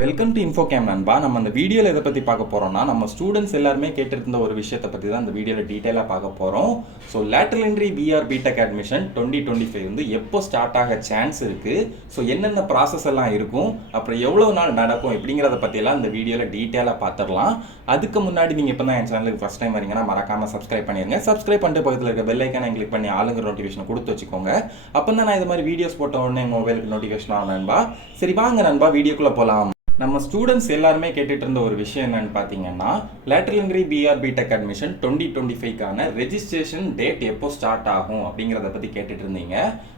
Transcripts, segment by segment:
Welcome to இன்ஃபோகேம் நண்பா. நம்ம அந்த வீடியோவில் எதை பற்றி பார்க்க போகிறோம்னா, நம்ம ஸ்டூடெண்ட்ஸ் எல்லாருமே கேட்டிருந்த ஒரு விஷயத்தை பற்றி தான் அந்த வீடியோவில் டீட்டெயிலாக பார்க்க போகிறோம். So lateral entry BR BTech admission 2025 வந்து எப்போ ஸ்டார்ட் ஆக சான்ஸ் இருக்குது, ஸோ என்னென்ன ப்ராசஸ் எல்லாம் இருக்கும், அப்புறம் எவ்வளோ நாள் நடக்கும் இப்படிங்கிறத பற்றியெல்லாம் இந்த வீடியோவில் டீட்டெயிலாக பார்த்துடலாம். அதுக்கு முன்னாடி நீங்கள் இப்போ தான் என் சேனலுக்கு ஃபஸ்ட் டைம் வரீங்கன்னா மறக்காமல் சப்ஸ்கிரைப் பண்ணிடுங்க. சப்ஸ்கிரைப் பண்ணிட்டு பக்கத்தில் இருக்க பெல் ஐக்கானை கிளிக் பண்ணி ஆளுங்கிற நோட்டிஃபிகேஷன் கொடுத்து வச்சுக்கோங்க. அப்போ தான் நான் இது மாதிரி வீடியோஸ் போட்ட உடனே மொபைலுக்கு நோட்டிஃபிகேஷன் ஆகும் நண்பா. சரி வாங்க நண்பா, வீடியோக்குள்ளே போகலாம். நம்ம ஸ்டூடெண்ட்ஸ் எல்லாருமே கேட்டுட்டு இருந்த ஒரு விஷயம் என்னன்னு பார்த்தீங்கன்னா, lateral entry BR BTech admission 2025க்கான ரெஜிஸ்ட்ரேஷன் டேட் எப்போ ஸ்டார்ட் ஆகும் அப்படிங்கிறத பற்றி கேட்டுட்டு இருந்தீங்க.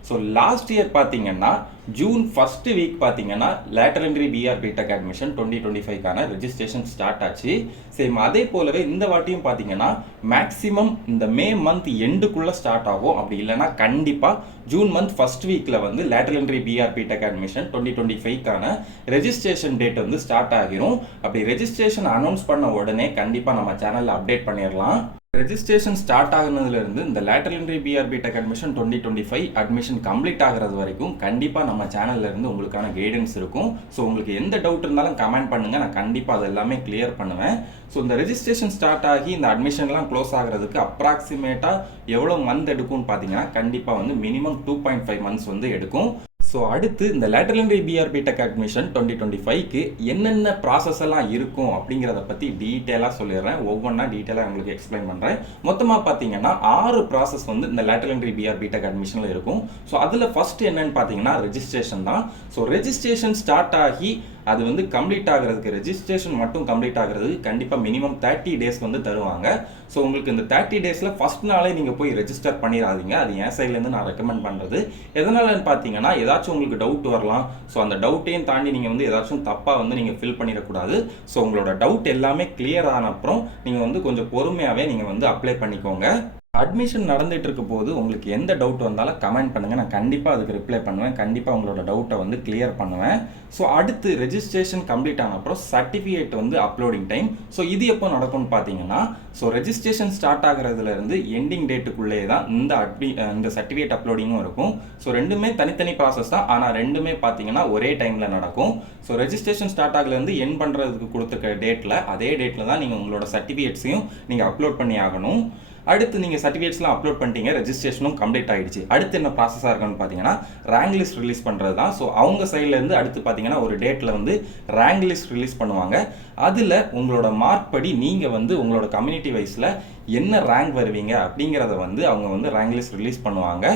ஸோ லாஸ்ட் இயர் பார்த்தீங்கன்னா ஜூன் ஃபர்ஸ்ட் வீக் பார்த்தீங்கன்னா lateral entry BR BTech admission 2025க்கான ரெஜிஸ்ட்ரேஷன் ஸ்டார்ட் ஆச்சு. சேம் அதே போலவே இந்த வாட்டியும் பார்த்தீங்கன்னா மேக்ஸிமம் இந்த மே மந்த் எண்டுக்குள்ளே ஸ்டார்ட் ஆகும். அப்படி இல்லைன்னா கண்டிப்பாக ஜூன் மந்த் ஃபர்ஸ்ட் வீக்கில் வந்து lateral entry BR BTech admission 2025க்கான ரெஜிஸ்ட்ரேஷன் டேட் வந்து ஸ்டார்ட் ஆகிரும். அப்படி ரெஜிஸ்ட்ரேஷன் அனௌன்ஸ் பண்ண உடனே கண்டிப்பாக நம்ம சேனலில் அப்டேட் பண்ணிடலாம். ரெஜிஸ்ட்ரேஷன் ஸ்டார்ட் ஆகுனதுலேருந்து இந்த lateral entry BR BTech admission 2025 admission complete ஆகிறது வரைக்கும் கண்டிப்பாக நம்ம சேனல்லேருந்து உங்களுக்கான கைடன்ஸ் இருக்கும். ஸோ உங்களுக்கு எந்த டவுட் இருந்தாலும் கமெண்ட் பண்ணுங்கள், நான் கண்டிப்பாக அது எல்லாமே கிளியர் பண்ணுவேன். ஸோ இந்த ரெஜிஸ்ட்ரேஷன் ஸ்டார்ட் ஆகி இந்த அட்மிஷன்லாம் க்ளோஸ் ஆகிறதுக்கு அப்ராக்சிமேட்டாக எவ்வளோ மந்த் எடுக்கும்னு பார்த்தீங்கன்னா கண்டிப்பாக வந்து மினிமம் 2.5 மந்த்ஸ் வந்து எடுக்கும். ஸோ அடுத்து இந்த lateral entry BR BTech admission 2025க்கு என்னென்ன ப்ராசஸ் எல்லாம் இருக்கும் அப்படிங்கிறத பற்றி டீட்டெயிலாக சொல்லிடுறேன். ஒவ்வொன்றா டீட்டெயிலாக உங்களுக்கு எக்ஸ்பிளைன் பண்ணுறேன். மொத்தமாக பார்த்தீங்கன்னா 6 ப்ராசஸ் வந்து இந்த லேட்டரல் என்ட்ரி பிஆர் பிடெக் அட்மிஷனில் இருக்கும். ஸோ அதில் ஃபர்ஸ்ட் என்னன்னு பார்த்தீங்கன்னா ரெஜிஸ்ட்ரேஷன் தான். ஸோ ரெஜிஸ்ட்ரேஷன் ஸ்டார்ட் ஆகி அது வந்து கம்ப்ளீட் ஆகிறதுக்கு, ரெஜிஸ்ட்ரேஷன் மட்டும் கம்ப்ளீட் ஆகிறதுக்கு கண்டிப்பாக மினிமம் 30 டேஸ் வந்து தருவாங்க. ஸோ உங்களுக்கு இந்த 30 டேஸில் ஃபர்ஸ்ட் நாளே நீங்கள் போய் ரெஜிஸ்டர் பண்ணிடாதீங்க. அது என் சைட்லேருந்து நான் ரெக்கமெண்ட் பண்ணுறது. எதனாலன்னு பார்த்தீங்கன்னா ஏதாச்சும் உங்களுக்கு டவுட் வரலாம். ஸோ அந்த டவுட்டையும் தாண்டி நீங்கள் வந்து ஏதாச்சும் தப்பாக வந்து நீங்கள் ஃபில் பண்ணிடக்கூடாது. ஸோ உங்களோட டவுட் எல்லாமே கிளியர் ஆன அப்புறம் நீங்கள் வந்து கொஞ்சம் பொறுமையாகவே நீங்கள் வந்து அப்ளை பண்ணிக்கோங்க. அட்மிஷன் நடந்துட்டு இருக்க போது உங்களுக்கு எந்த டவுட் வந்தாலும் கமெண்ட் பண்ணுங்கள், நான் கண்டிப்பாக அதுக்கு ரிப்ளை பண்ணுவேன். கண்டிப்பாக உங்களோட டவுட்டை வந்து கிளியர் பண்ணுவேன். ஸோ அடுத்து ரெஜிஸ்ட்ரேஷன் கம்ப்ளீட் ஆன அப்புறம் சர்டிஃபிகேட் வந்து அப்லோடிங் டைம். ஸோ இது எப்போ நடக்கும்னு பார்த்தீங்கன்னா, ஸோ ரெஜிஸ்ட்ரேஷன் ஸ்டார்ட் ஆகிறதுலேருந்து எண்டிங் டேட்டுக்குள்ளே தான் இந்த சர்டிஃபிகேட் அப்லோடிங்கும் இருக்கும். ஸோ ரெண்டுமே தனித்தனி ப்ராசஸ் தான், ஆனால் ரெண்டுமே பார்த்தீங்கன்னா ஒரே டைமில் நடக்கும். ஸோ ரெஜிஸ்ட்ரேஷன் ஸ்டார்ட் ஆகலேருந்து என் பண்ணுறதுக்கு கொடுத்துருக்க டேட்டில் அதே டேட்டில் தான் நீங்கள் உங்களோட சர்டிஃபிகேட்ஸையும் நீங்கள் அப்லோட் பண்ணி ஆகணும். அடுத்து நீங்கள் சர்டிஃபிகேட்ஸ்லாம் அப்லோட் பண்ணிட்டீங்க, ரெஜிஸ்ட்ரேஷனும் கம்ப்ளீட் ஆகிடுச்சு. அடுத்து என்ன ப்ராசஸாக இருக்குன்னு பார்த்தீங்கன்னா ரேங்க் லிஸ்ட் ரிலீஸ் பண்ணுறது தான். ஸோ அவங்க சைட்லேருந்து அடுத்து பார்த்தீங்கன்னா ஒரு டேட்டில் வந்து ரேங்க் லிஸ்ட் ரிலீஸ் பண்ணுவாங்க. அதில் உங்களோட மார்க் படி நீங்கள் வந்து உங்களோட கம்யூனிட்டி வைஸில் என்ன ரேங்க் வருவீங்க அப்படிங்கிறத வந்து அவங்க வந்து ரேங்க் லிஸ்ட் ரிலீஸ் பண்ணுவாங்க.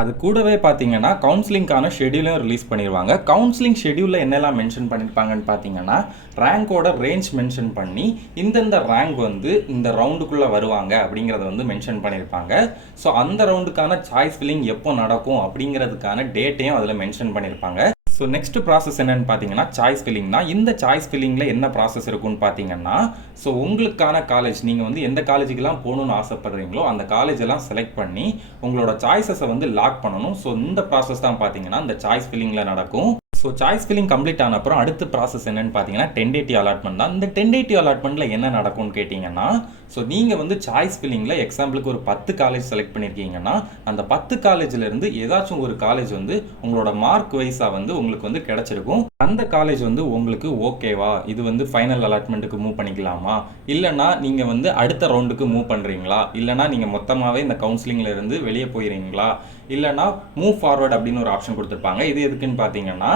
அது கூடவே பார்த்தீங்கன்னா கவுன்சிலிங்கான ஷெடியூலும் ரிலீஸ் பண்ணிடுவாங்க. கவுன்சிலிங் ஷெடியூலில் என்னெல்லாம் மென்ஷன் பண்ணியிருப்பாங்கன்னு பார்த்தீங்கன்னா ரேங்கோட ரேஞ்ச் மென்ஷன் பண்ணி இந்தந்த ரேங்க் வந்து இந்த ரவுண்டுக்குள்ளே வருவாங்க அப்படிங்கிறத வந்து மென்ஷன் பண்ணியிருப்பாங்க. ஸோ அந்த ரவுண்டுக்கான சாய்ஸ் ஃபில்லிங் எப்போ நடக்கும் அப்படிங்கிறதுக்கான டேட்டையும் அதில் மென்ஷன் பண்ணியிருப்பாங்க. ஸோ நெக்ஸ்ட் ப்ராசஸ் என்னன்னு பார்த்தீங்கன்னா சாய்ஸ் ஃபில்லிங் தான். இந்த சாய்ஸ் ஃபில்லிங்கில் என்ன ப்ராசஸ் இருக்குன்னு பார்த்தீங்கன்னா, ஸோ உங்களுக்கான காலேஜ் நீங்கள் வந்து எந்த காலேஜுக்கெல்லாம் போகணுன்னு ஆசைப்படுறீங்களோ அந்த காலேஜெல்லாம் செலக்ட் பண்ணி உங்களோட சாய்ஸஸை வந்து லாக் பண்ணணும். ஸோ இந்த ப்ராசஸ் தான் பார்த்தீங்கன்னா இந்த சாய்ஸ் ஃபில்லிங்கில் நடக்கும். ஸோ சாய்ஸ் ஃபில்லிங் கம்ப்ளீட் ஆன அப்புறம் அடுத்த ப்ராசஸ் என்னன்னு பார்த்தீங்கன்னா டென்டேட்டிவ் அலாட்மெண்ட் தான். இந்த டென்டேட்டிவ் அலாட்மெண்ட்டில் என்ன நடக்கும்னு கேட்டிங்கன்னா, ஸோ நீங்கள் வந்து சாய்ஸ் ஃபில்லிங்கில் எக்ஸாம்பிளுக்கு ஒரு 10 காலேஜ் செலக்ட் பண்ணியிருக்கீங்கன்னா அந்த 10 காலேஜிலேருந்து ஏதாச்சும் ஒரு காலேஜ் வந்து உங்களோட மார்க் வைஸாக வந்து உங்களுக்கு வந்து கிடச்சிருக்கும். அந்த காலேஜ் வந்து உங்களுக்கு ஓகேவா, இது வந்து ஃபைனல் அலாட்மெண்ட்டுக்கு மூவ் பண்ணிக்கலாமா, இல்லைனா நீங்கள் வந்து அடுத்த ரவுண்டுக்கு மூவ் பண்ணுறீங்களா, இல்லைனா நீங்கள் மொத்தமாகவே இந்த கவுன்சிலிங்கில் இருந்து வெளியே போயிடுறீங்களா, இல்லைனா மூவ் ஃபார்வர்ட் அப்படின்னு ஒரு ஆப்ஷன் கொடுத்துருப்பாங்க. இது எதுக்குன்னு பார்த்தீங்கன்னா,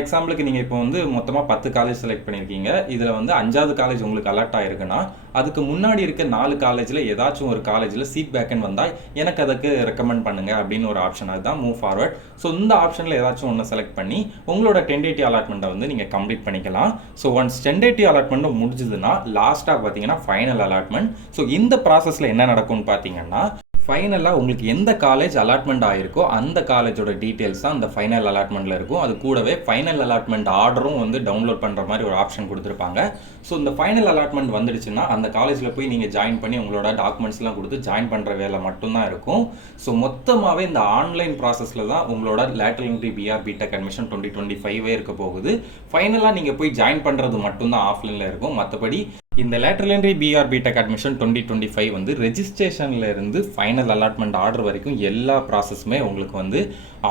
எக்ஸாம்பிளுக்கு நீங்கள் இப்போ வந்து மொத்தமாக 10 காலேஜ் செலக்ட் பண்ணியிருக்கீங்க. இதில் வந்து 5வது காலேஜ் உங்களுக்கு அலாட் ஆகிருக்குன்னா அதுக்கு முன்னாடி இருக்க 4 காலேஜில் ஏதாச்சும் ஒரு காலேஜில் சீட் பேக்கன் வந்தால் எனக்கு அதுக்கு ரெக்கமெண்ட் பண்ணுங்கள் அப்படின்னு ஒரு ஆப்ஷன், அதுதான் மூவ் ஃபார்வர்ட். ஸோ இந்த ஆப்ஷனில் ஏதாச்சும் ஒன்று செலக்ட் பண்ணி உங்களோட டென்டேட்டிவ் அலாட்மெண்ட்டை வந்து நீங்கள் கம்ப்ளீட் பண்ணிக்கலாம். ஸோ ஒன்ஸ் டென்டேட்டிவ் அலாட்மெண்ட்டும் முடிஞ்சதுன்னா லாஸ்ட்டாக பார்த்தீங்கன்னா ஃபைனல் அலாட்மெண்ட். ஸோ இந்த ப்ராசஸில் என்ன நடக்கும்னு பார்த்தீங்கன்னா, ஃபைனலாக உங்களுக்கு எந்த காலேஜ் அலாட்மெண்ட் ஆகிருக்கோ அந்த காலேஜோட டீட்டெயில்ஸ் தான் அந்த ஃபைனல் அலாட்மெண்ட்டில் இருக்கும். அது கூடவே ஃபைனல் அலாட்மெண்ட் ஆர்டரும் வந்து டவுன்லோட் பண்ணுற மாதிரி ஒரு ஆப்ஷன் கொடுத்துருப்பாங்க. ஸோ இந்த ஃபைனல் அலாட்மெண்ட் வந்துடுச்சுன்னா அந்த காலேஜில் போய் நீங்கள் ஜாயின் பண்ணி உங்களோட டாக்குமெண்ட்ஸ்லாம் கொடுத்து ஜாயின் பண்ணுற வேலை மட்டும்தான் இருக்கும். ஸோ மொத்தமாகவே இந்த ஆன்லைன் ப்ராசஸில் தான் உங்களோட lateral entry BR BTech admission 2025 இருக்க போகுது. ஃபைனலாக நீங்கள் போய் ஜாயின் பண்ணுறது மட்டும்தான் ஆஃப்லைனில் இருக்கும். மற்றபடி இந்த lateral entry BR BTech admission 2025 வந்து ரெஜிஸ்ட்ரேஷன்ல இருந்து ஃபைனல் அலாட்மெண்ட் ஆர்டர் வரைக்கும் எல்லா ப்ராசஸுமே உங்களுக்கு வந்து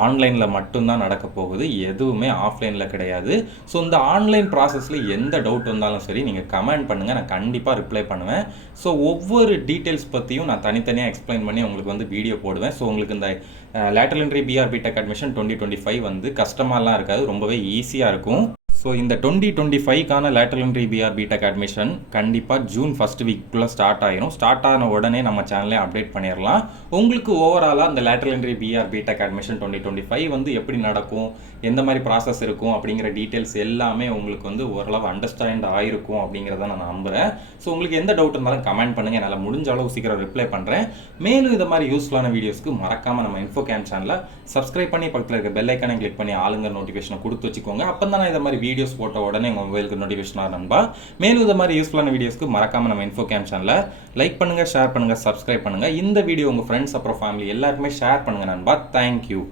ஆன்லைனில் மட்டும்தான் நடக்க போகுது, எதுவுமே ஆஃப்லைனில் கிடையாது. ஸோ இந்த ஆன்லைன் ப்ராசஸில் எந்த டவுட் வந்தாலும் சரி நீங்கள் கமெண்ட் பண்ணுங்கள், நான் கண்டிப்பாக ரிப்ளை பண்ணுவேன். ஸோ ஒவ்வொரு டீட்டெயில்ஸ் பற்றியும் நான் தனித்தனியாக எக்ஸ்பிளைன் பண்ணி உங்களுக்கு வந்து வீடியோ போடுவேன். ஸோ உங்களுக்கு இந்த lateral entry BR BTech admission 2025 வந்து கஷ்டமாலாம் இருக்காது, ரொம்பவே ஈஸியாக இருக்கும். ஸோ இந்த 2025க்கான lateral entry BR BTech admission கண்டிப்பாக ஜூன் ஃபஸ்ட் வீக்குள்ளே ஸ்டார்ட் ஆகிரும். ஸ்டார்ட் ஆன உடனே நம்ம சேனலே அப்டேட் பண்ணிடலாம். உங்களுக்கு ஓவராலாக இந்த lateral entry BR BTech admission 2025 வந்து எப்படி நடக்கும், எந்த மாதிரி ப்ராசஸ் இருக்கும் அப்படிங்கிற டீட்டெயில்ஸ் எல்லாமே உங்களுக்கு வந்து ஓரளவு அண்டர்ஸ்டாண்ட் ஆகிருக்கும் அப்படிங்கிறத நான் நம்புகிறேன். ஸோ உங்களுக்கு எந்த டவுட் இருந்தாலும் கமெண்ட் பண்ணுங்கள், என்னால் முடிஞ்ச அளவு சீக்கிரம் ரிப்ளை பண்ணுறேன். மேலும் இந்த மாதிரி யூஸ்ஃபுல்லான வீடியோஸ்க்கு மறக்காமல் நம்ம இன்ஃபோகேம் சேனலை சப்ஸ்கிரைப் பண்ணி பக்கத்தில் இருக்க பெல் ஐக்கானை கிளிக் பண்ணி ஆளுங்க நோட்டிஃபிகேஷனை கொடுத்து வச்சுக்கோங்க. அப்போ தான் நான் இந்த மாதிரி வீடியோஸ் போட்ட உடனே உங்கள் மொபைலுக்கு நோட்டிஃபிகேஷனாக நண்பா. மேலும் இந்த மாதிரி யூஸ்ஃபுல்லான வீடியோஸ்க்கு மறக்காமல் நம்ம இன்ஃபோகேம் சேனலை லைக் பண்ணுங்கள், ஷேர் பண்ணுங்கள், சப்ஸ்கிரைப் பண்ணுங்கள். இந்த வீடியோ உங்கள் ஃப்ரெண்ட்ஸ் அப்புறம் ஃபேமிலி எல்லாருக்குமே ஷேர் பண்ணுங்கள் நண்பா. தேங்க்யூ.